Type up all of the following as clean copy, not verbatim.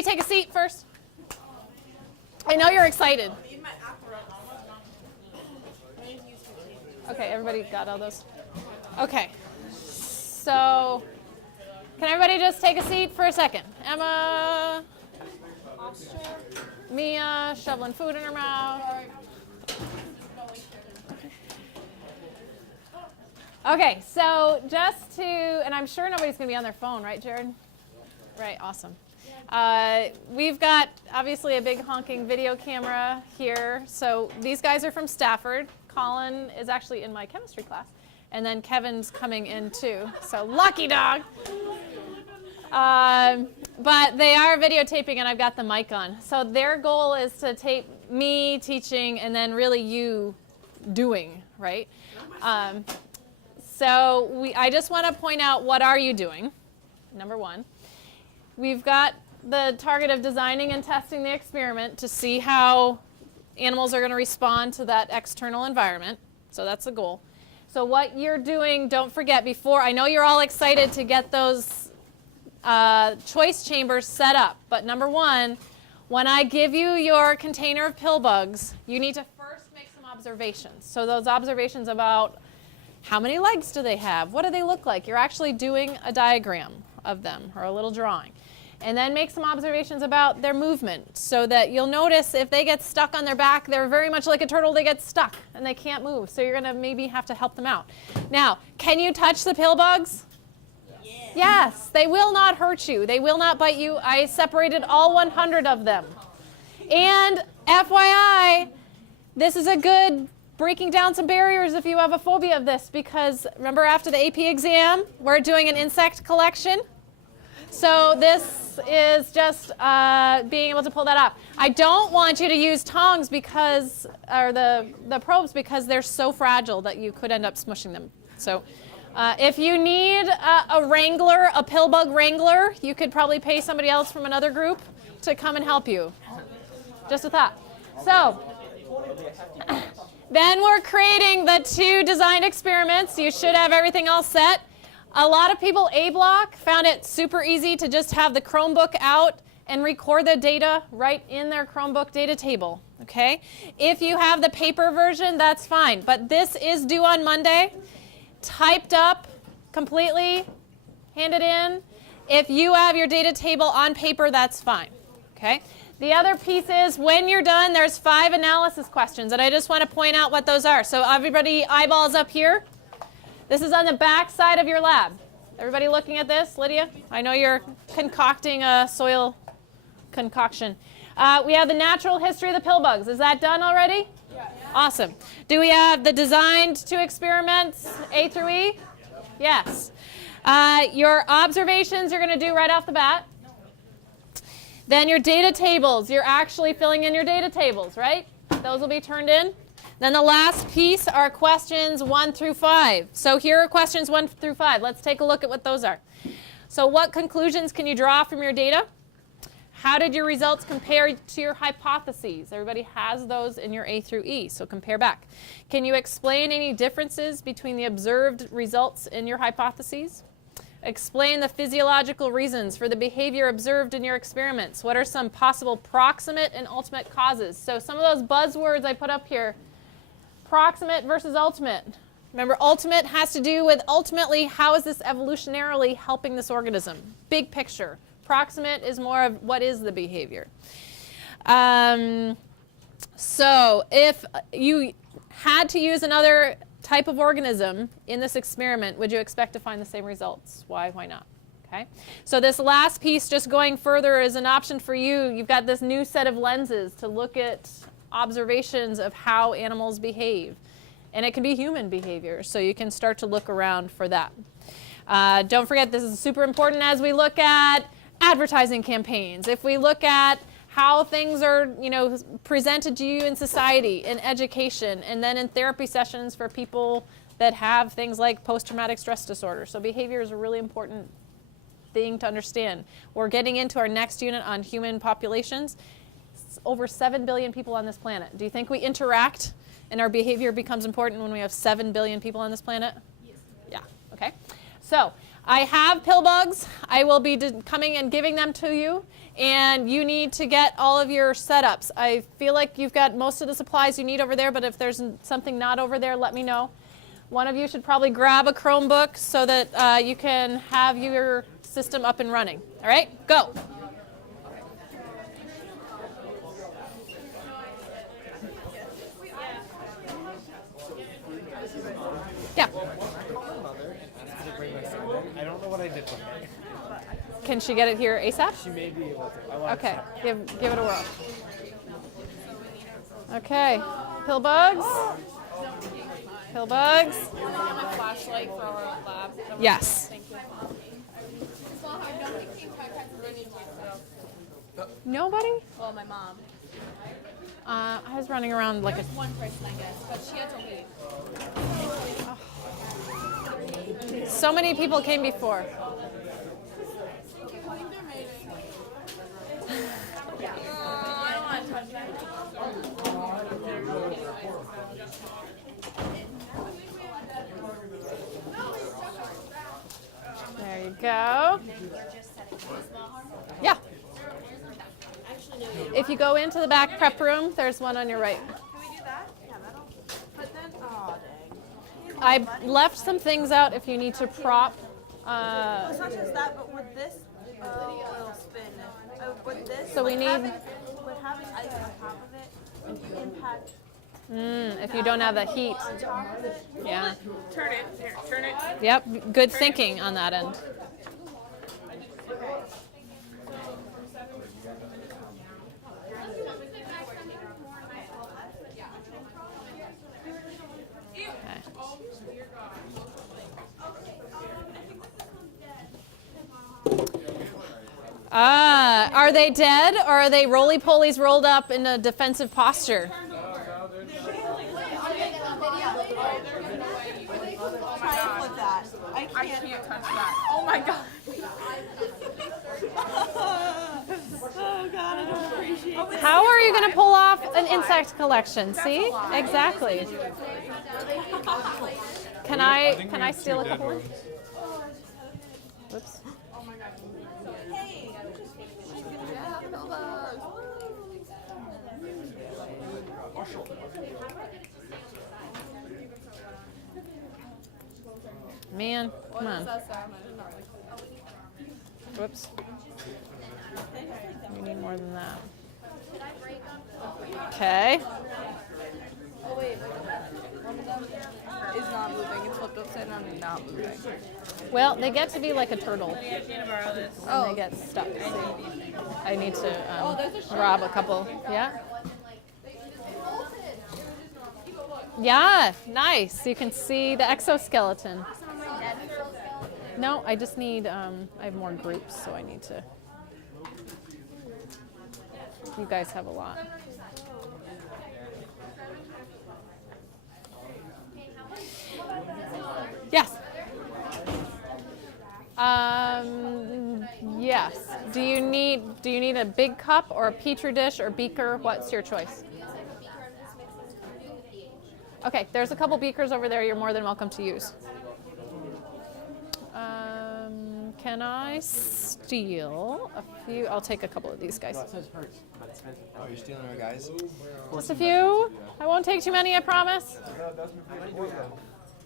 everybody take a seat first? I know you're excited. Okay, everybody got all those? Okay. So, can everybody just take a seat for a second? Emma, Mia, shoveling food in her mouth. Okay, so just to, and I'm sure nobody's going to be on their phone, right, Jared? Right, awesome. We've got, obviously, a big honking video camera here. So these guys are from Stafford. Colin is actually in my chemistry class. And then Kevin's coming in, too. So lucky dog. But they are videotaping, and I've got the mic on. So their goal is to tape me teaching and then really you doing, right? So I just want to point out, what are you doing? Number one. We've got the target of designing and testing the experiment to see how animals are going to respond to that external environment. So that's the goal. So what you're doing, don't forget, before, I know you're all excited to get those choice chambers set up. But number one, when I give you your container of pill bugs, you need to first make some observations. So those observations about how many legs do they have? What do they look like? You're actually doing a diagram of them or a little drawing. And then make some observations about their movement so that you'll notice if they get stuck on their back, they're very much like a turtle, they get stuck and they can't move. So you're going to maybe have to help them out. Now, can you touch the pill bugs? Yes. Yes, they will not hurt you. They will not bite you. I separated all 100 of them. And FYI, this is a good breaking down some barriers if you have a phobia of this, because remember after the AP exam, we're doing an insect collection. So this is just being able to pull that off. I don't want you to use tongs because, or the probes, because they're so fragile that you could end up smushing them. So if you need a wrangler, a pill bug wrangler, you could probably pay somebody else from another group to come and help you. Just a thought. So then we're creating the 2 designed experiments. You should have everything all set. A lot of people A-block found it super easy to just have the Chromebook out and record the data right in their Chromebook data table, okay? If you have the paper version, that's fine. But this is due on Monday, typed up completely, handed in. If you have your data table on paper, that's fine, okay? The other piece is, when you're done, there's 5 analysis questions, and I just want to point out what those are. So everybody, eyeballs up here. This is on the back side of your lab. Everybody looking at this? Lydia? I know you're concocting a soil concoction. We have the natural history of the pill bugs. Is that done already? Yeah. Awesome. Do we have the designed 2 experiments, A through E? Yes. Your observations you're going to do right off the bat. Then your data tables. You're actually filling in your data tables, right? Those will be turned in. Then the last piece are questions 1 through 5. So here are questions 1 through 5. Let's take a look at what those are. So what conclusions can you draw from your data? How did your results compare to your hypotheses? Everybody has those in your A through E, so compare back. Can you explain any differences between the observed results in your hypotheses? Explain the physiological reasons for the behavior observed in your experiments. What are some possible proximate and ultimate causes? So some of those buzzwords I put up here, proximate versus ultimate. Remember, ultimate has to do with ultimately how is this evolutionarily helping this organism? Big picture. Proximate is more of what is the behavior. So if you had to use another type of organism in this experiment, would you expect to find the same results? Why not? Okay. So this last piece, just going further, is an option for you. You've got this new set of lenses to look at observations of how animals behave. And it can be human behavior, so you can start to look around for that. Don't forget, this is super important as we look at advertising campaigns. If we look at how things are, presented to you in society, in education, and then in therapy sessions for people that have things like post-traumatic stress disorder. So behavior is a really important thing to understand. We're getting into our next unit on human populations. Over 7 billion people on this planet. Do you think we interact and our behavior becomes important when we have 7 billion people on this planet? Yes. Yeah, okay. So I have pill bugs. I will be coming and giving them to you. And you need to get all of your setups. I feel like you've got most of the supplies you need over there, but if there's something not over there, let me know. One of you should probably grab a Chromebook so that you can have your system up and running. All right, go. Yeah. I don't know what I did with it. Can she get it here ASAP? She may be able to. I want Okay, to. give it a whirl. Okay, pill bugs. Pill bugs. A flashlight for our lab. Yes. Thank you. Nobody? Well, my mom. I was running around like There's one person, I guess, but she had to leave. so many people came before. I don't want to touch that. There you go. Yeah. If you go into the back prep room, there's one on your right. Can we do that? Yeah, that'll. But then, oh dang. I left some things out if you need to prop. Well, it's not just that, but with this, it'll spin. With this, So we need- with having ice on top of it, impact. If you don't have the heat. On top of it. Yeah. Turn it. Here, turn it. Yep. Good thinking on that end. Are they dead or are they roly-polies rolled up in a defensive posture? Triumph with that. I I can't. can't touch that. Oh my god. Oh God, I don't appreciate it. How are you going to pull off an insect collection? See? Exactly. Can I steal a couple? Whoops. Hey, Man, come on. Whoops. We need more than that. Okay. Oh wait. One of them is not moving. It's flipped upside down and not moving. Well, they get to be like a turtle. Can I borrow this? And they get stuck. I need to rob a couple. Yeah. Yeah, nice. You can see the exoskeleton. No, I just need, I have more groups, so I need to. You guys have a lot. Yes. Yes. Do you need a big cup or a petri dish or beaker? What's your choice? Okay, there's a couple beakers over there you're more than welcome to use. Can I steal a few? I'll take a couple of these guys. It says hurts, but expensive. Oh, you're stealing our guys? Just a few. I won't take too many, I promise.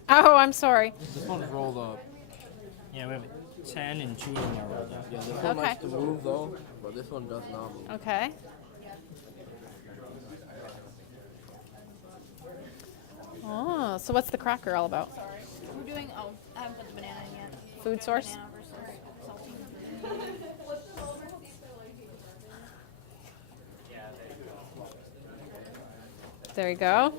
Oh, I'm sorry. This one's rolled up. Yeah, we have 10 and 2 of them are rolled up. Yeah, this one Okay. likes to move though, but this one does not move. Okay. Oh, so what's the cracker all about? We're doing. Oh, I haven't put the banana in yet. Food source? Banana versus salty. There you go.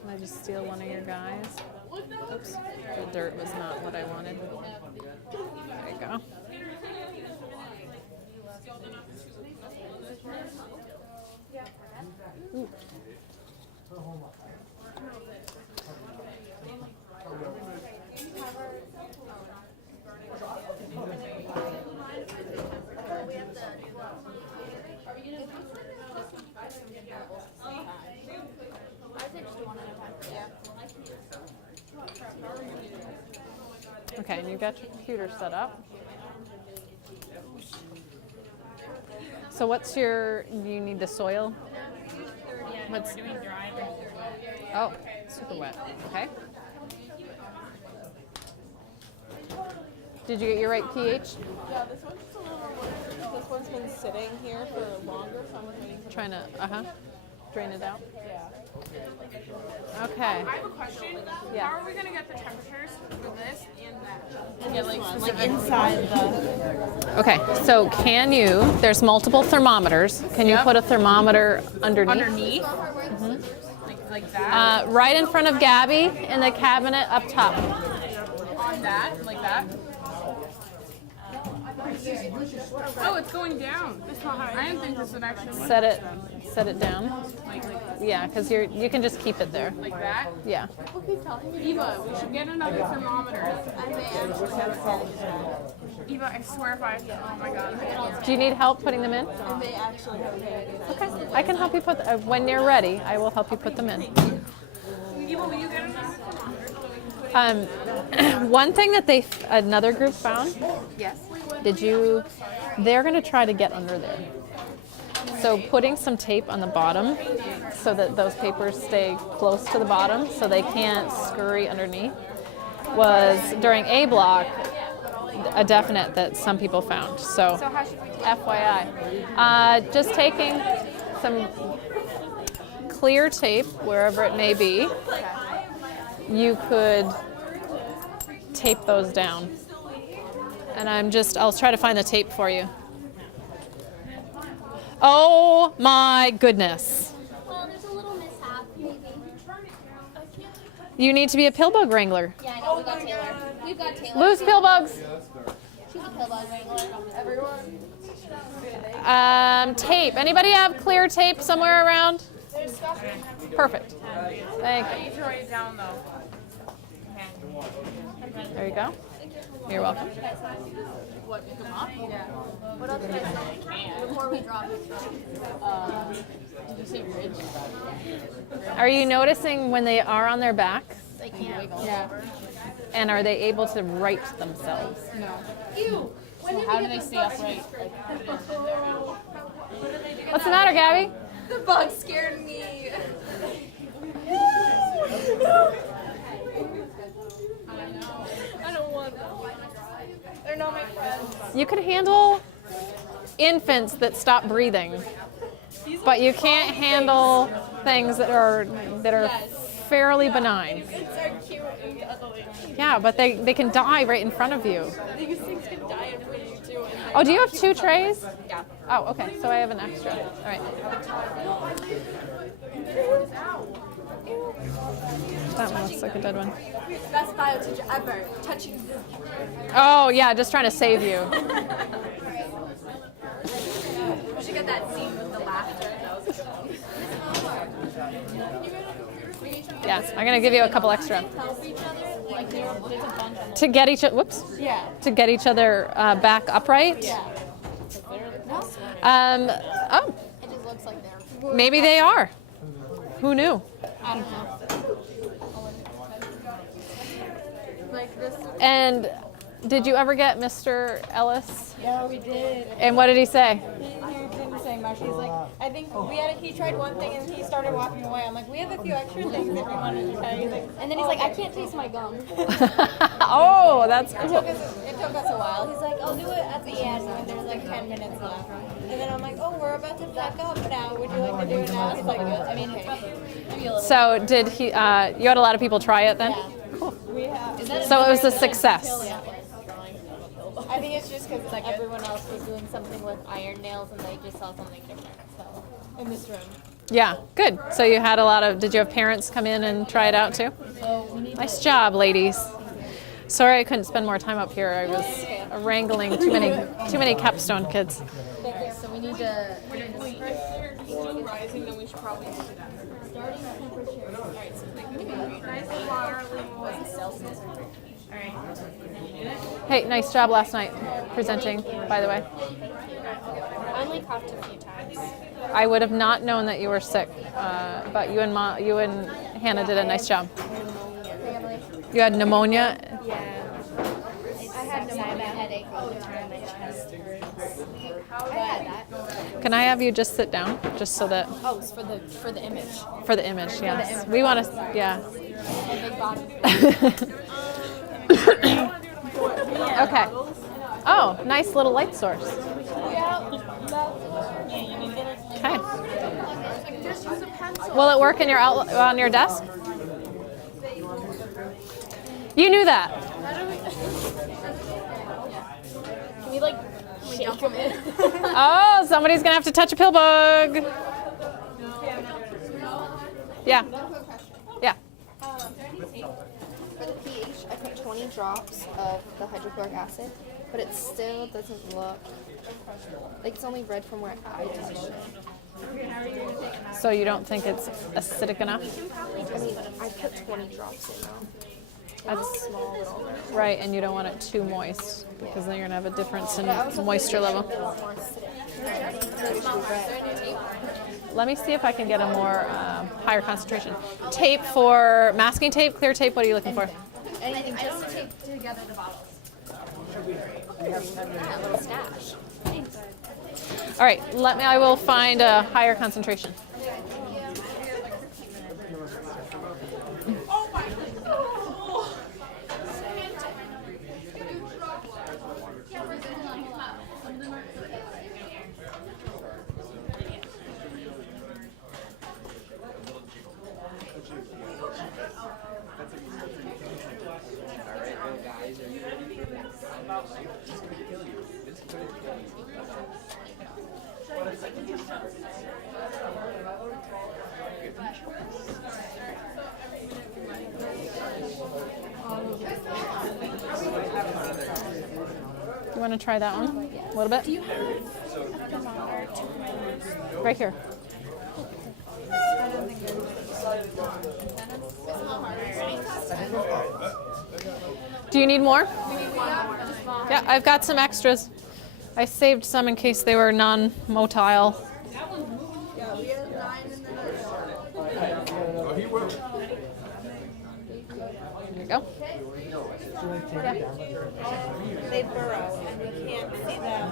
Can I just steal one of your guys? Oops, the dirt was not what I wanted. There you go. Ooh. Okay, and you've got your computer set up. So what's your, do you need the soil? What's, We're doing dry and 30. oh, super wet. Okay. Did you get your right pH? Yeah, this one's just a little more. This one's been sitting here for longer, so I'm waiting for Trying to, drain it out. Yeah. Okay. I have a question. Yeah. How are we gonna get the temperatures for this and that? Yeah, like inside the. Okay, so can you, there's multiple thermometers. Can you put a thermometer underneath? Underneath? Like that? Right in front of Gabby in the cabinet up top. On that? Like that? Oh, it's going down. I didn't think this would actually Set it down. like Yeah, because you can just keep it there. that. Yeah. Eva, we should get another thermometer. Eva, I swear if I, oh my god. Do you need help putting them in? They actually have a Okay. I can help you put, when you're ready, I will help you put them in. Eva, will you get another? One thing that another group found, Yes. they're going to try to get under there. So putting some tape on the bottom so that those papers stay close to the bottom so they can't scurry underneath was, during A block, a definite that some people found. So how should we take FYI. Just taking some clear tape, wherever it may be, you could tape those down. And I'll try to find the tape for you. Oh my goodness. Well, there's a little mishap, maybe. You need to be a pill bug wrangler. Yeah, I know. We got Taylor. We've got Taylor. Loose pill bugs. She's a pill bug wrangler. Tape. Anybody have clear tape somewhere around? Perfect. Thank you. You should write it down though. There you go. You're welcome. What, pick them up? Yeah. What else can I say before we drop it? Did you say ridge? Are you noticing when they are on their back? They can't. Yeah. And are they able to right themselves? Ew. So how do they stay upright? What's the matter, Gabby? The bug scared me. I don't want them. They're not my friends. You can handle infants that stop breathing, but you can't handle things that are fairly benign. Infants are cute and ugly. Yeah, but they can die right in front of you. These things can die in front of you too. And Oh, do you have 2 trays? yeah. Oh, okay. So I have an extra. All right. That one looks like a dead one. Best bio teacher ever. Touching. Oh, yeah, just trying to save you. We should get that scene with the laughter. Yeah, I'm going to give you a couple extra. Help each other. Like there's a bunch of To get each Yeah. to get each other back upright. Yeah. Oh, It just looks like they're. maybe they are. Who knew? I don't know. Like this. And did you ever get Mr. Ellis? Yeah, we did. And what did he say? He didn't say much. He's like, I think he tried one thing and he started walking away. I'm like, we have a few extra things if you wanted to try. He's like, And then he's like, I can't taste my gum. Oh, that's it cool. took us a while. He's like, I'll do it at the end when there's like 10 minutes left. And then I'm like, oh, we're about to pack up now. Would you like to do it now? He's like, I mean, So did he? You had a lot of people try it then. Cool. we have. So it was a success. I think it's just because like everyone else was doing something with iron nails and they just saw something different. So in this room. Yeah, good. So you had a lot of. Did you have parents come in and try it out too? Nice job, ladies. Sorry I couldn't spend more time up here. I was wrangling too many capstone kids. So we need to. Rising, then we should probably do that. Starting temperature. Alright, so Nice and water, Celsius. Alright. Hey, nice job last night presenting, by the way. I only coughed a few times. I would have not known that you were sick, but you and Hannah did a nice job. You had pneumonia? Yeah. Can I have you just sit down, just so that Oh, it's for the image. for the image? Yes, we want to. Yeah. Big body. Okay. Oh, nice little light source. Okay. Will it work in your on your desk? You knew that. Can we like shake him in? Oh, somebody's gonna have to touch a pill bug. Yeah. Yeah. For the pH, I put 20 drops of the hydrochloric acid, but it still doesn't look like it's only red from where I touched it. So you don't think it's acidic enough? I mean, I put 20 drops in now. That's Small little. right, and you don't want it too moist because then you're gonna have a difference in moisture level. Let me see if I can get a more higher concentration. Tape for masking tape, clear tape. What are you looking for? Anything just to tape together the bottles. That little stash. Thanks. All right, I will find a higher concentration. You want to try that one? A little bit? Right here. Do you need more? Yeah, I've got some extras. I saved some in case they were non-motile. There you go. They burrow, and we can't see them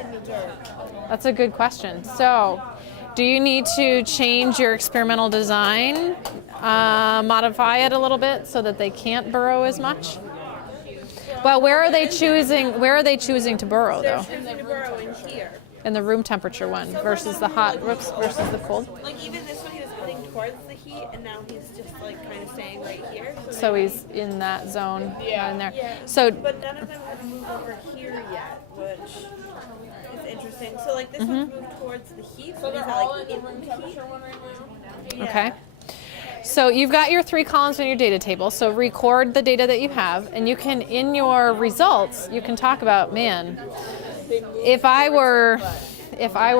in the dirt. That's a good question. So, do you need to change your experimental design, modify it a little bit so that they can't burrow as much? Well, where are they choosing to burrow They're though? choosing to burrow in here. In the room temperature one versus the hot versus the cold? Like even this one, he was heading towards the heat, and now he's just like kind of staying right here. So he's in that zone, not in there. Yeah. So But none of them have moved over here yet, which is interesting. So like this one's moved towards the heat, so he's not like in the heat. Yeah. okay. So you've got your 3 columns in your data table. So record the data that you have, and you can, in your results, you can talk about, man, if I were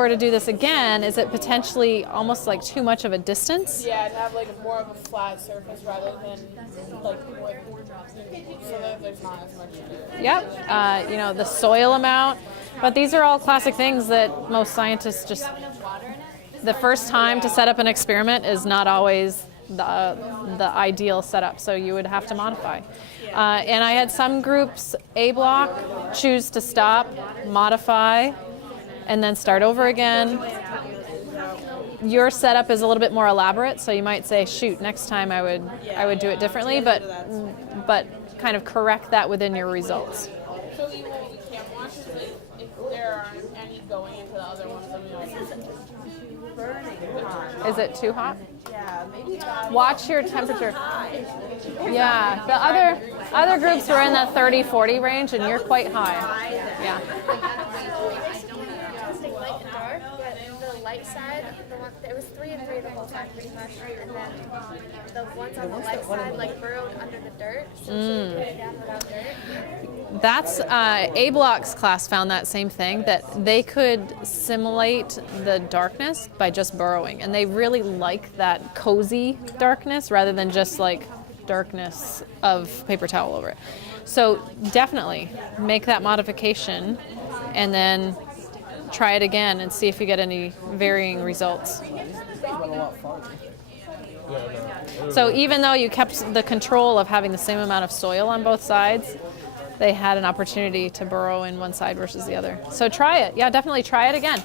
to do this again, is it potentially almost like too much of a distance? Yeah, to have like more of a flat surface rather than like wood, so that there's not as much to do. Yep. The soil amount. But these are all classic things that most scientists just, the first time to set up an experiment is not always the ideal setup, so you would have to modify. And I had some groups A block choose to stop, modify, and then start over again. Your setup is a little bit more elaborate, so you might say, shoot, next time I would do it differently, but kind of correct that within your results. So we can't watch it if there aren't any going into the other ones. Then we don't. Is it too hot? Yeah, maybe not. Watch your temperature. Yeah, the other groups were in the 30-40 range, and you're quite high. Yeah. Light and dark, but the light side, there was 3 and 3 the whole time pretty much, and then the ones on the light side like burrowed under the dirt, so she would put it down without dirt. That's A Block's class found that same thing, that they could simulate the darkness by just burrowing, and they really like that cozy darkness rather than just like darkness of paper towel over it. So definitely make that modification and then try it again and see if you get any varying results. So even though you kept the control of having the same amount of soil on both sides, they had an opportunity to burrow in one side versus the other. So try it. Yeah, definitely try it again.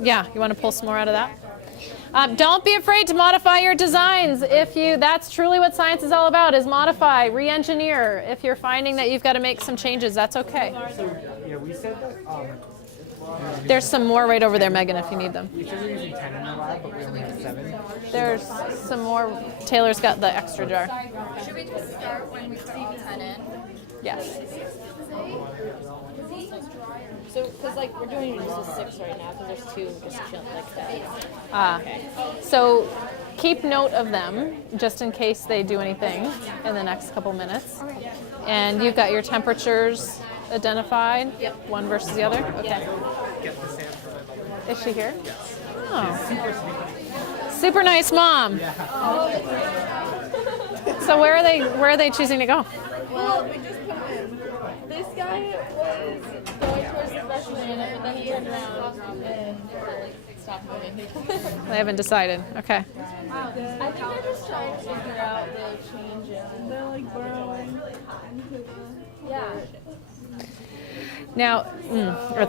Yeah, you want to pull some more out of that? Don't be afraid to modify your designs. That's truly what science is all about, is modify, re-engineer. If you're finding that you've got to make some changes, that's okay. Yeah, we said that. There's some more right over there, Megan, if you need them. We said we were using 10 in the lab, but we only had 7. There's some more. Taylor's got the extra jar. Should we just start when we put all 10 in? Yes. So, because like we're doing just a 6 right now, because there's 2 just chilling like that. So keep note of them, just in case they do anything in the next couple minutes. And you've got your temperatures identified? Yep. One versus the other? Okay. Is she here? Oh. Super nice mom. So where are they choosing to go? Well, we just put him in. This guy was going towards the freshman unit, but then he turned around and stopped moving. They haven't decided. Okay. I think they're just trying to figure out the change in. They're like burrowing. Yeah. Now,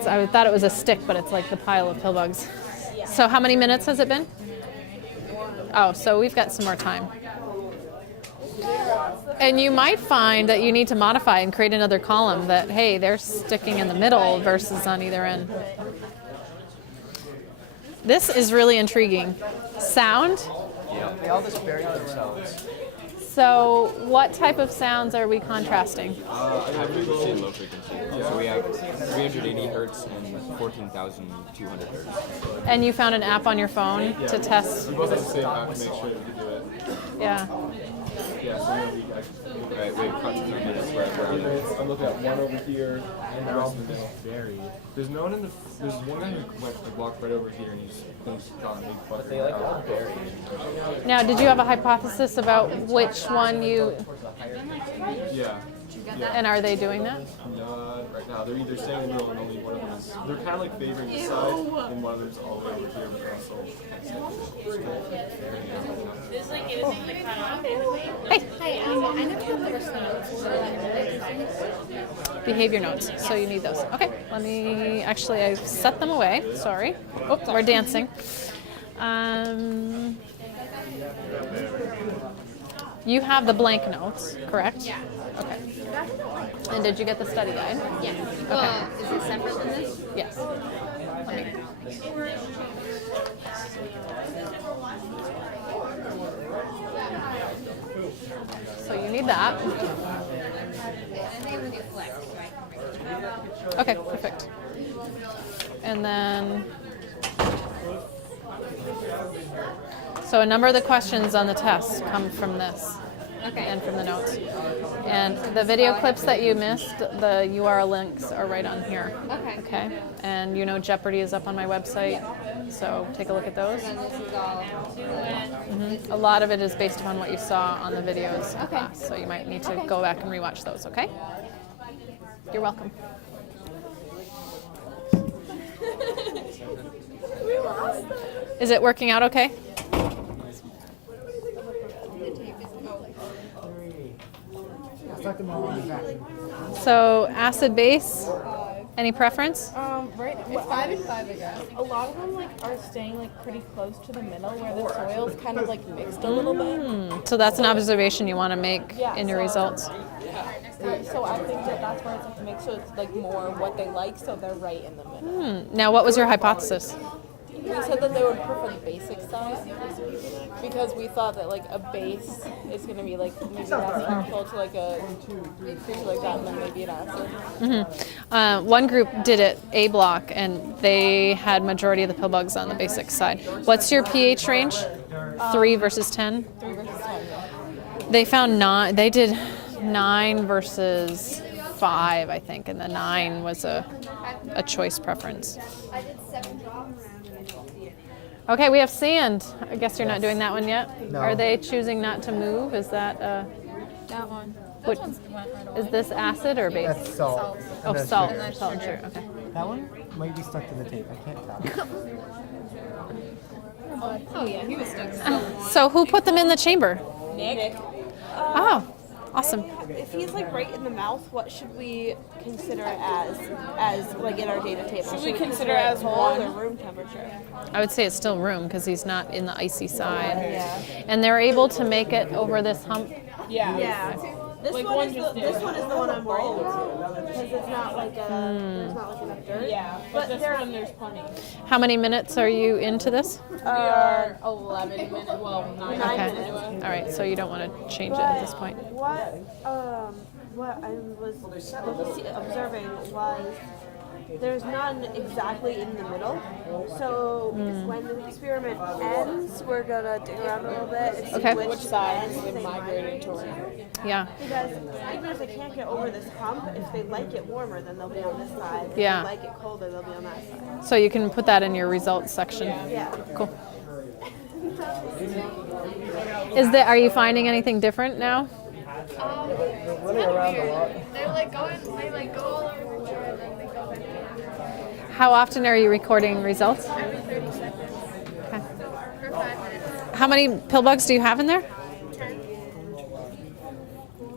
I thought it was a stick, but it's like the pile of pill bugs. So how many minutes has it been? Oh, so we've got some more time. And you might find that you need to modify and create another column that, hey, they're sticking in the middle versus on either end. This is really intriguing. Sound? Yeah, they all just bury themselves. So what type of sounds are we contrasting? High frequency and low frequency. So we have 380 hertz and 14,200 hertz. And you found an app on your phone to test? We both have the same app to make sure that we can do it. Yeah. Yeah, so we right, wait, concentrate on this. Where are they? I'm looking at one over here, and the rest of them buried. There's no one in the. There's one guy who walked right over here, and he's got a big bucket. They like all buried. Now, did you have a hypothesis about which one you... Yeah. And are they doing that? Not right now. They're either staying in the middle, and only one of them is. They're kind of like favoring this side, and one of them's all the way over here, but they're also. Hey. Hey, I never had the notes. Behavior notes. So you need those. Okay. Let me... Actually, I've set them away. Sorry. Oh, we're dancing. You have the blank notes, correct? Yeah. Okay. And did you get the study guide? Yeah. Okay. Is it separate than this? Yes. Let me... So you need that. Okay, perfect. And then, so a number of the questions on the test come from this. Okay. And from the notes. And the video clips that you missed, the URL links are right on here. Okay. Okay. And you know Jeopardy is up on my website, so take a look at those. And this is all A lot of it is based upon what you saw on the videos in class, so you might need to go back and rewatch those, okay? You're welcome. Is it working out okay? So acid base, any preference? Right. It's 5 and 5 again. A lot of them like are staying like pretty close to the middle, where the soil's kind of like mixed a little bit. So that's an observation you want to make in your results. So I think that that's where it's like mixed, so it's like more what they like, so they're right in the middle. Now, what was your hypothesis? We said that they would prefer the basic side because we thought that like a base is going to be like maybe that's harmful to like a creature like that, and then maybe an acid. One group did it A block, and they had majority of the pill bugs on the basic side. What's your pH range? 3 versus 10? 3 versus 10. They found 9. They did 9 versus 5, I think, and the 9 was a choice preference. I did 7 drops. Okay, we have sand. I guess you're not doing that one yet? No. Are they choosing not to move? Is that that one. what, is this acid or base? That's salt. Oh, And that's salt. sugar. Salt and sugar, okay. That one might be stuck to the tape. I can't tell. Oh yeah, he was stuck. So who put them in the chamber? Nick. Oh, Awesome. If he's like right in the mouth, what should we consider as like in our data table? Should we consider it as cold or room temperature? I would say it's still room because he's not in the icy side. Yeah. And they're able to make it over this hump. Yeah. This one is the one I'm worried about because it's not like there's not like enough dirt. Yeah, but this one there's plenty. How many minutes are you into this? We are 11 minutes, well, 9 Okay. minutes. All right, so you don't want to change it at this point. What I was observing was there's none exactly in the middle. So when the experiment ends, we're gonna dig around a little bit and see Okay. which Side ends they they migrated toward. Yeah. Because even if they can't get over this hump, if they like it warmer, then they'll be on this side. If Yeah. they like it colder, they'll be on that side. So you can put that in your results section. Yeah. Cool. Are you finding anything different now? Running around a lot. They go all over the picture and then they go back in. How often are you recording results? Every 30 seconds. Okay. For 5 minutes. How many pill bugs do you have in there? 10.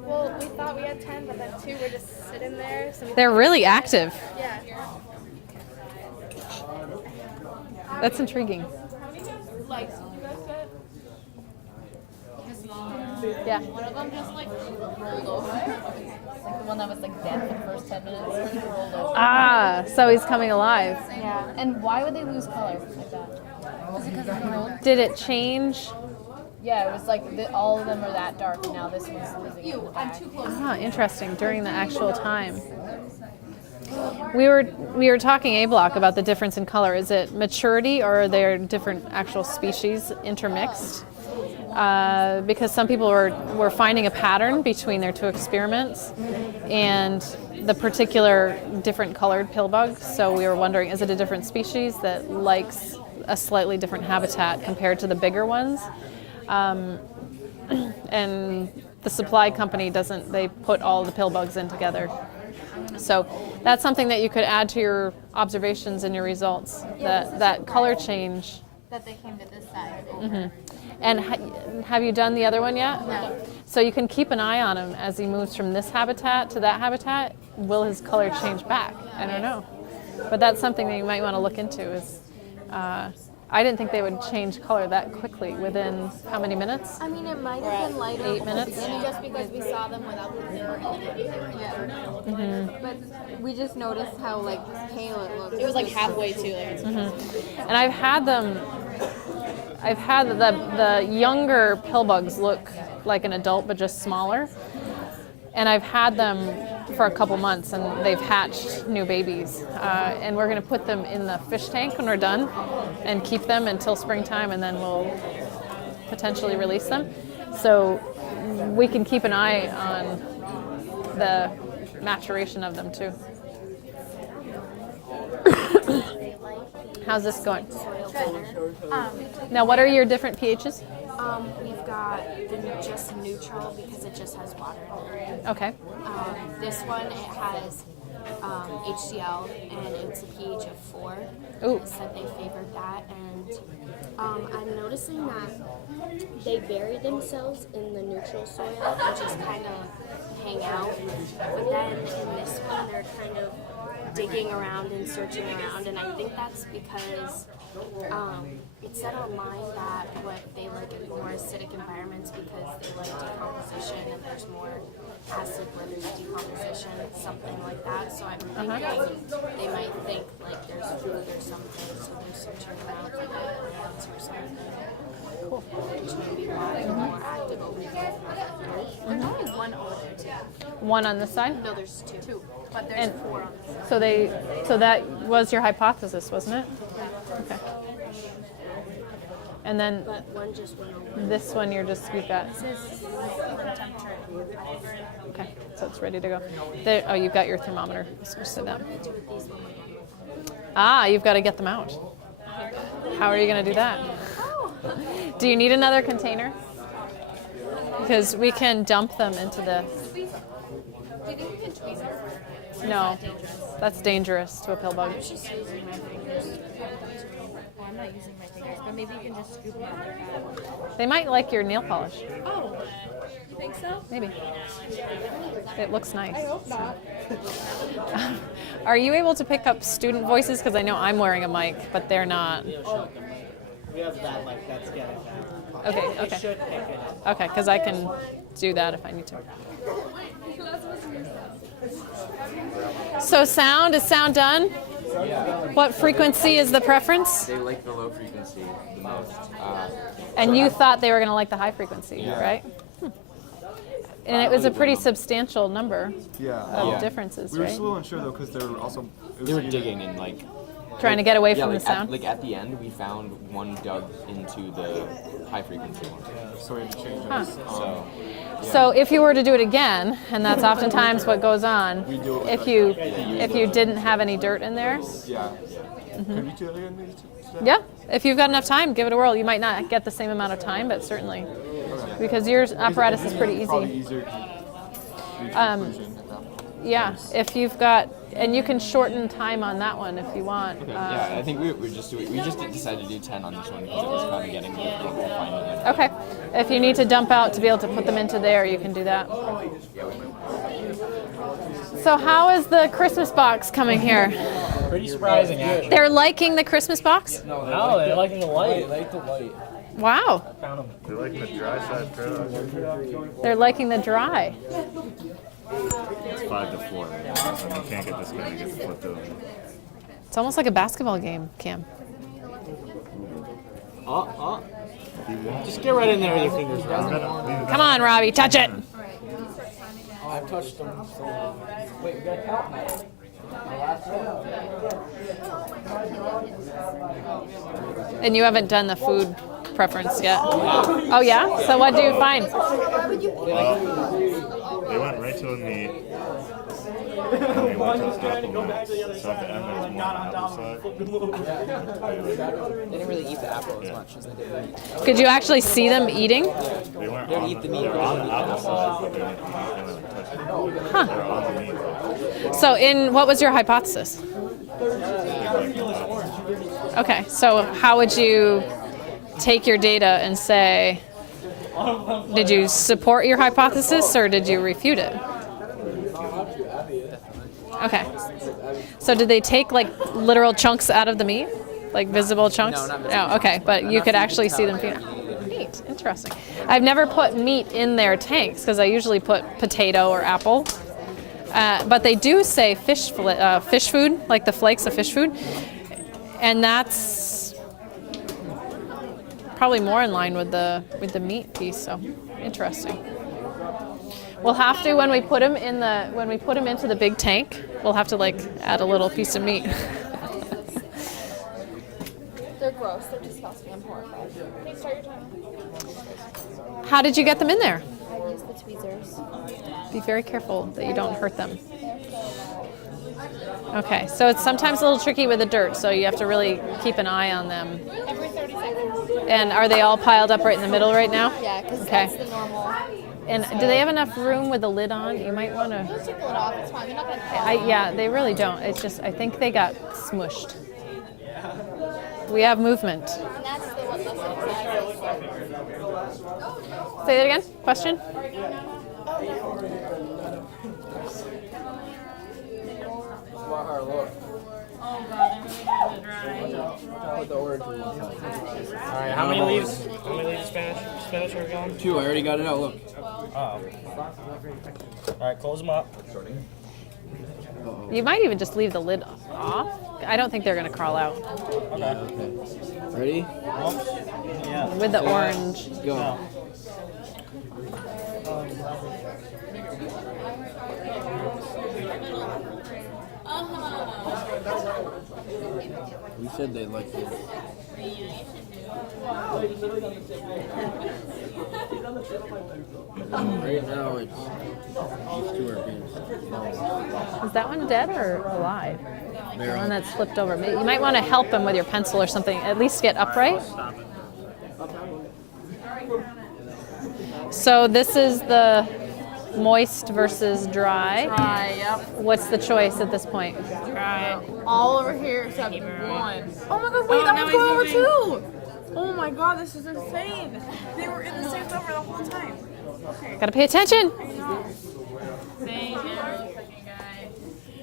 Well, we thought we had 10, but then 2 were just sitting there. So They're really active. yeah. That's intriguing. Likes did you guys get? Yeah. One of them just like rolled over. Like the one that was like dead for the first 10 minutes. He rolled over. Ah, so he's coming alive. Yeah. And why would they lose color like that? Was it because of the cold? Did it change? Yeah, it was like all of them are that dark, and now this one's losing. I'm too close. Ah, interesting. During the actual time. We were talking A block about the difference in color. Is it maturity or are there different actual species intermixed? Because some people were finding a pattern between their two experiments and the particular different colored pill bugs. So we were wondering, is it a different species that likes a slightly different habitat compared to the bigger ones? And the supply company doesn't, they put all the pill bugs in together. So that's something that you could add to your observations and your results, that color change. That they came to this side. Mm-hmm. And have you done the other one yet? No. So you can keep an eye on him as he moves from this habitat to that habitat. Will his color change back? I don't know. But that's something that you might want to look into is, I didn't think they would change color that quickly within how many minutes? I mean, it might have been lighter 8 minutes? just because we saw them without the zipper and they were in the dark. But we just noticed how like pale it looked. It was like halfway too. Like, And I've had the younger pill bugs look like an adult but just smaller. And I've had them for a couple months and they've hatched new babies. And we're going to put them in the fish tank when we're done and keep them until springtime, and then we'll potentially release them. So we can keep an eye on the maturation of them too. How's this going? Now, what are your different pHs? We've got the just neutral because it just has water in it. Okay. This one, it has HCl and it's a pH of 4. Ooh. They said they favored that, and I'm noticing that they bury themselves in the neutral soil and just kind of hang out. But then in this one, they're kind of digging around and searching around, and I think that's because it said online that what they like in more acidic environments because they like decomposition and there's more acid with decomposition, something like that. So I'm thinking they might think like there's food or something, so they're searching around for the plants or something. Cool. Which may be why they're more active over here. There's only one over there too. One on this side? No, there's two. But there's 4 on this side. So that was your hypothesis, wasn't it? Okay. And then But one just went over. this one you've got. It says room temperature. Okay, so it's ready to go. There, oh, you've got your thermometer. I was going to say that. What do we do with these when we're done? Ah, you've got to get them out. How are you going to do that? Do you need another container? Because we can dump them into the... Do you think we can tweeze them? No, that's dangerous to a pill bug. I was just using my fingers. not using my fingers, but maybe you can just scoop them out like that. They might like your nail polish. Oh, you think so? Maybe. It looks nice. I hope not. Are you able to pick up student voices? Because I know I'm wearing a mic, but they're not. We have that like that's getting down. Okay, It okay. should pick it up. Okay, because I can do that if I need to. So sound, is sound done? What frequency is the preference? They like the low frequency the most. And you thought they were going to like the high frequency, right? And it was a pretty substantial number of differences, We were right? still unsure though because they were also. They were digging and like. Trying to get away Yeah, from like the sound? At, at the end, we found one dug into the high frequency one. So we had to change Huh. it. So. So if you were to do it again, and that's oftentimes what goes on, We do it with if like- you didn't have any dirt in there, Yeah. Could we do that again? Maybe yeah, if you've got enough time, give it a whirl. You might not get the same amount of time, but certainly, because your apparatus is pretty Probably easy. easier to reach conclusion at that point. Yeah, if you've got, and you can shorten time on that one if you want. Yeah, I think we just decided to do 10 on this one because it was kind of getting difficult to find it. Okay, if you need to dump out to be able to put them into there, you can do that. So how is the Christmas box coming here? Pretty surprising, actually. They're liking the Christmas box? No, they're liking the light. They like the light. Wow, Found them. They like the dry side product. they're liking the dry. It's 5 to 4. And you can't get this guy to get flipped over. It's almost like a basketball game, Cam. Just get right in there with your fingers. Come on, Robbie, touch it. I've touched them. Wait, we got count now. And you haven't done the food preference yet. Oh yeah? So what do you find? They went right to the meat. And they went to the supplements. So at the end there's more on the apple side. They didn't really eat the apple as much as they did meat. Could you actually see them eating? They weren't on eat the meat. They were on the apple side, but they didn't touch it. Huh. They were on the meat. So what was your hypothesis? Okay, so how would you take your data and say, did you support your hypothesis or did you refute it? Okay. So did they take like literal chunks out of the meat? Like visible chunks? No, not visible. Oh, okay, but you could actually see them feeding. Neat, interesting. I've never put meat in their tanks because I usually put potato or apple. But they do say fish food, like the flakes of fish food. And that's probably more in line with the meat piece, so interesting. We'll have to when we put them into the big tank, we'll have to like add a little piece of meat. They're gross. They're disgusting. I'm horrified. Okay, start your time. How did you get them in there? I use the tweezers. Be very careful that you don't hurt them. Okay, so it's sometimes a little tricky with the dirt, so you have to really keep an eye on them. Every 30 seconds. And are they all piled up right in the middle right now? Yeah, because Okay. that's the normal. And do they have enough room with the lid on? You might want to. Just take the lid off. It's fine. They're not going to fall. Yeah, they really don't. It's just I think they got smushed. We have movement. And that's the one that's inside. Say that again. Question? Mahar, look. Put the orange one. All right, how many leaves? How many leaves of spinach are we going? 2, I already got it out, look. Oh. All right, close them up. You might even just leave the lid off. I don't think they're going to crawl out Ready? Yeah. with the orange. Go. We said they liked it. Right now it's these 2 are being Is that one dead or alive? The They're one that's flipped over. You might want to help them with your pencil or something. At least get upright. So this is the Moist versus dry. Dry, yep. What's the choice at this point? Dry. All over here except one. Oh my god, wait, that one's going over too! Oh my god, this is insane. They were in the same number the whole time. Okay. Gotta pay attention. Thank you.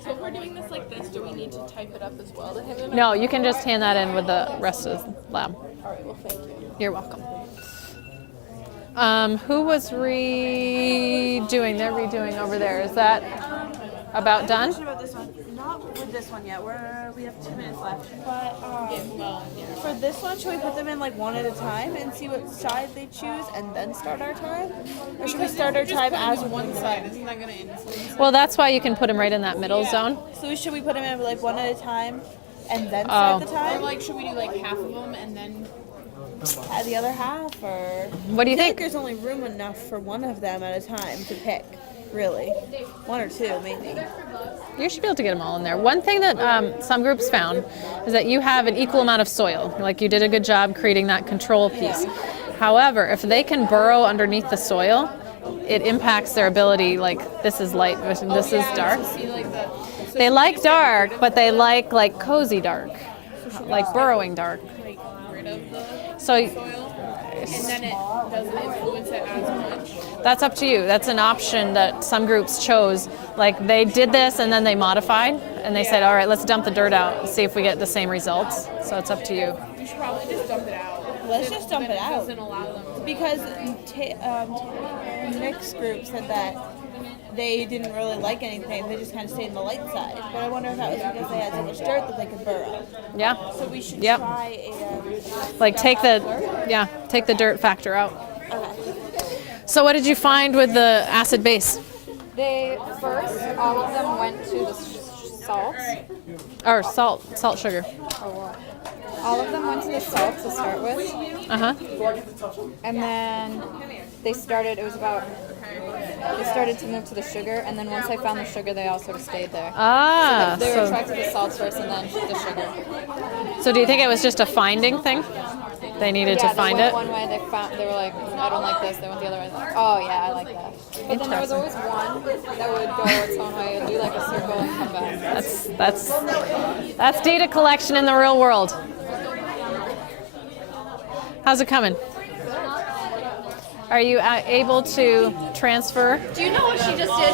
So if we're doing this like this, do we need to type it up as well to him? No, you can just hand that in with the rest of the lab. Alright, well thank you. You're welcome. Who was redoing? They're redoing over there. Is that about done? About this one. Not with this one yet. We have 2 minutes left. But for this one, should we put them in like one at a time and see what side they choose and then start our time? Or should we start our time as One side, isn't that gonna influence? Well, that's why you can put them right in that middle zone. So should we put them in like one at a time and then start the Or time? like, should we do like half of them and then? The other half, or What do you I feel like think? there's only room enough for one of them at a time to pick. Really, 1 or 2 maybe. You should be able to get them all in there. One thing that some groups found is that you have an equal amount of soil. Like you did a good job creating that control piece. However, if they can burrow underneath the soil, it impacts their ability. Like this is light, this is dark. They like dark, but they like cozy dark, like burrowing dark. Like rid of the So soil, and then it doesn't influence it as much. that's up to you. That's an option that some groups chose. Like they did this and then they modified and they said, all right, let's dump the dirt out and see if we get the same results. So it's up to you. We should probably just dump it out. Let's just dump it out. Doesn't allow them to. Because Nick's group said that they didn't really like anything. They just kind of stayed in the light side. But I wonder if that was because they had so much dirt that they could burrow. Yeah. So we should Yep. try Like take the dirt factor out. So what did you find with the acid base? They first, all of them went to the salts. Or salt sugar. All of them went to the salt to start with, Uh-huh. and then they started to move to the sugar, and then once I found the sugar, they all sort of stayed there. Ah, They were so, attracted to the salts first, and then the sugar. so do you think it was just a finding thing? They needed to find they it? went one way, they were like, I don't like this. They went the other way. Like, oh yeah, I like that. But then there was always one that would go its own way and do like a circle and come back. That's data collection in the real world. How's it coming? Are you able to transfer? Do you know what she just did?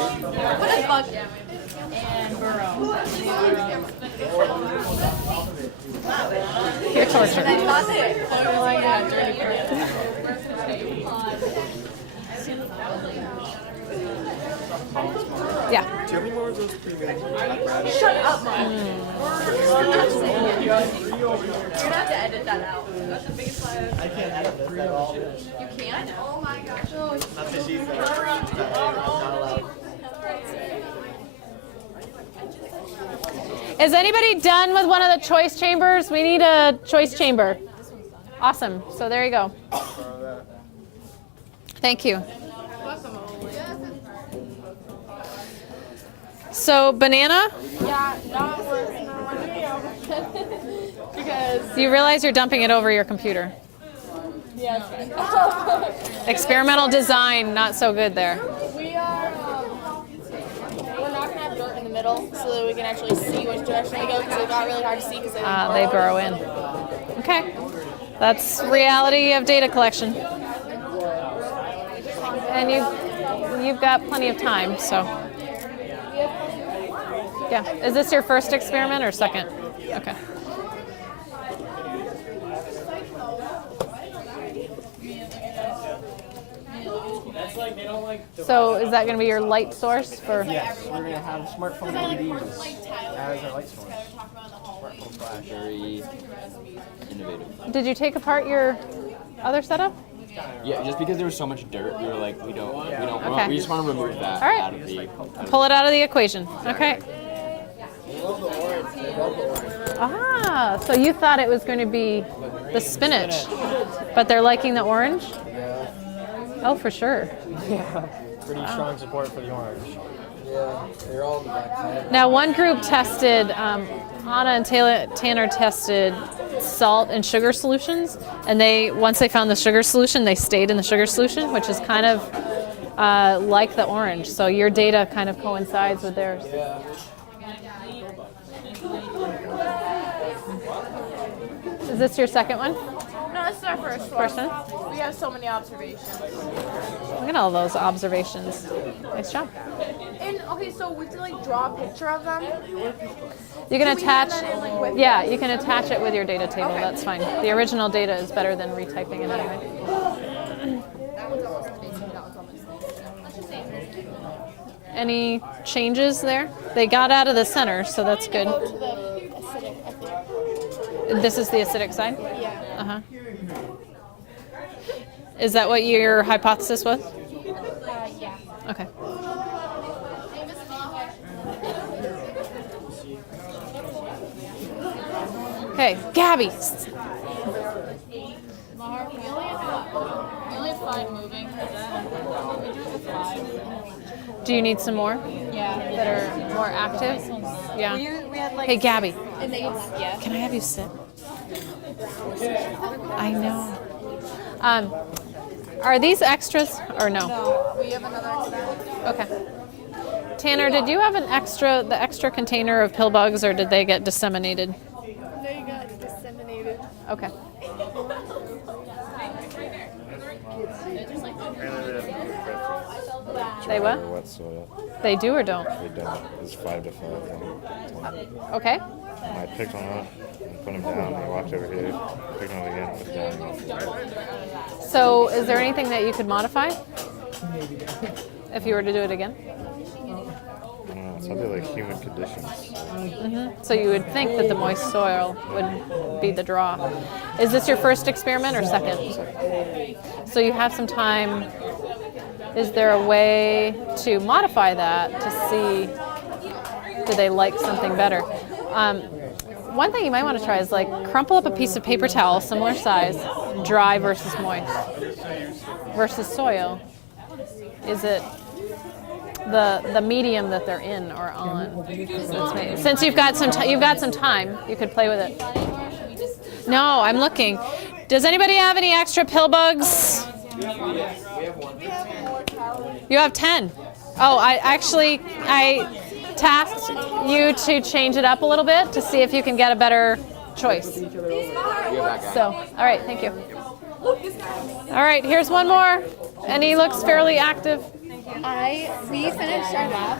What a bug. You're tortured. Yeah. Do you have any more of those pre-made apparatus? Shut up, Mom. You're gonna have to edit that out. That's the biggest lie. I can't edit this at all. You can't? Oh my gosh. That's what she said. Not allowed. Is anybody done with one of the choice chambers? We need a choice chamber. Awesome. So there you go. Thank you. So banana? Yeah, not worth because You realize you're dumping it over your computer. yeah, it's fine. Experimental design, not so good there. We are. We're not gonna have dirt in the middle so that we can actually see which direction they go because they got really hard to see because They burrow in. Okay. That's reality of data collection. And you've got plenty of time, so. Yeah. Is this your first experiment or second? Okay. So is that going to be your light source for? Yes, we're gonna have smartphone LEDs as our light source. Smartphone flash. Very innovative. Did you take apart your other setup? Yeah, just because there was so much dirt, we were like, we Okay. just want to remove that All right. out of the. Pull it out of the equation. Okay. Ah, so you thought it was going to be the spinach, but they're liking the orange? Oh, for sure. Pretty strong support for the orange. Yeah, they're all in the back. Now, one group tested, Anna and Tanner tested salt and sugar solutions, and once they found the sugar solution, they stayed in the sugar solution, which is kind of like the orange. So your data kind of coincides with theirs. Yeah. Is this your second one? No, this is our first one. First one? We have so many observations. Look at all those observations. Nice job. And okay, so we have to like draw a picture of them. You can we have attach, that in, like, with yeah, you can attach it with your data table. Okay. That's fine. The original data is better than retyping it anyway. Any changes there? They got out of the center, so that's good. Go to the acidic, I think. This is the acidic side? Yeah. Uh-huh. Is that what your hypothesis was? Yeah. Okay. Okay, Gabby. Mahar, we only have 5 moving. We do it with 5. Do you need some more Yeah. that are more active? Yeah. We had like. Hey, Gabby, And they, yeah. can I have you sit? I know. Are these extras or no? No, we have another experiment. Okay. Tanner, did you have the extra container of pill bugs, or did they get disseminated? They got disseminated. Okay. They what? Wet soil. They do or don't? They don't. It's 5 to 5. Okay. And I picked one up and put him down. He walked over here, picked him up again, put him down. And off. So, is there anything that you could modify if you were to do it again? I don't know. It's probably like humid conditions. So you would think that the moist soil would be the draw. Is this your first experiment or second? So you have some time. Is there a way to modify that to see, do they like something better? One thing you might want to try is like crumple up a piece of paper towel, similar size, dry versus moist, versus soil. Is it the medium that they're in or on? Since you've got some time, you could play with it. No, I'm looking. Does anybody have any extra pill bugs? You have 10. Oh, I tasked you to change it up a little bit to see if you can get a better choice. So, all right, thank you. All right, here's one more, and he looks fairly active. We finished our lab.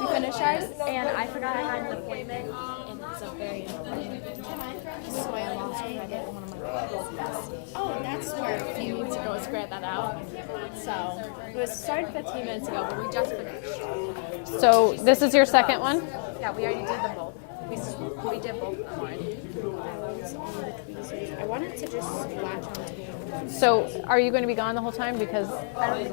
We finished ours, and I forgot I had an appointment, and it's a very important. So I lost credit in one of my classes. Oh, that's where a few weeks ago was squared that out. So it was started 15 minutes ago, but we just finished. So this is your second one? Yeah, we already did them both. We did both of them already. I wanted to just latch onto it. So are you going to be gone the whole time? Because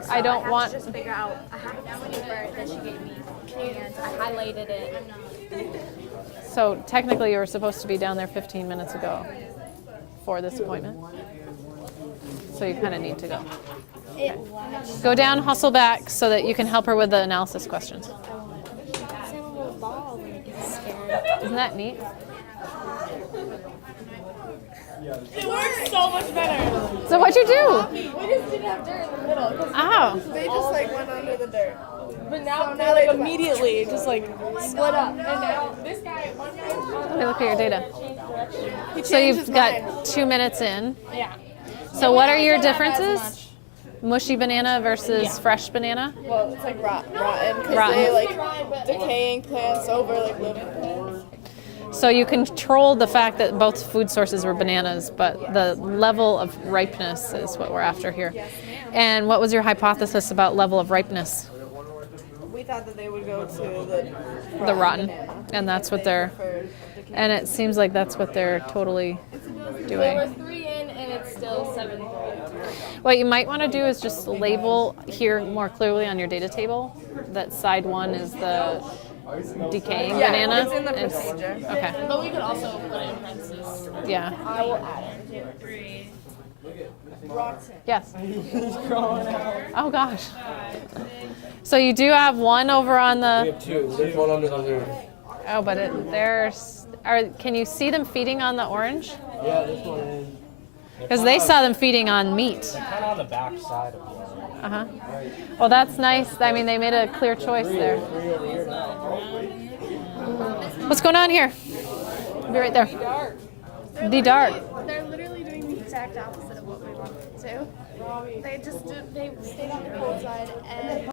I don't I want. have to just figure out. I have a paper that she gave me, and I highlighted it. So technically, you were supposed to be down there 15 minutes ago for this appointment. So you kind of need to go. Okay. Go down, hustle back, so that you can help her with the analysis questions. Isn't that neat? It works so much better. So what'd you do? We just didn't have dirt in the middle. 'Cause Oh. they just like went under the dirt. But now they like immediately just like split up. And now this guy, one guy. Let me look at your data. He So changed you've his got mind. 2 minutes in. Yeah. So what are your Also not as differences? much. Mushy banana versus fresh banana? Well, it's like rotten because Rotten. they like decaying plants over like living plants. So you controlled the fact that both food sources were bananas, but the level of ripeness is what we're after here. And what was your hypothesis about level of ripeness? We thought that they would go to The rotten. banana. And that's what they're, and it seems like that's what they're totally doing. 3 in and it's still 7. What you might want to do is just label here more clearly on your data table that side 1 is the decaying banana. It's in the procedure. Okay. But we could also put it in parentheses. Yeah. I will add it. Rotten. Yes. Oh gosh. So you do have one over on We the. have 2. There's one under the roof. Oh, but there's. Can you see them feeding on the orange? Yeah, this one is. Because they saw them feeding on meat. Kind of on the back side of the Uh-huh. Well, that's nice. I mean, they made a clear choice there. What's going on here? Be right there. The dark. They're literally doing the exact opposite of what we wanted to. They just they stayed on the cold side and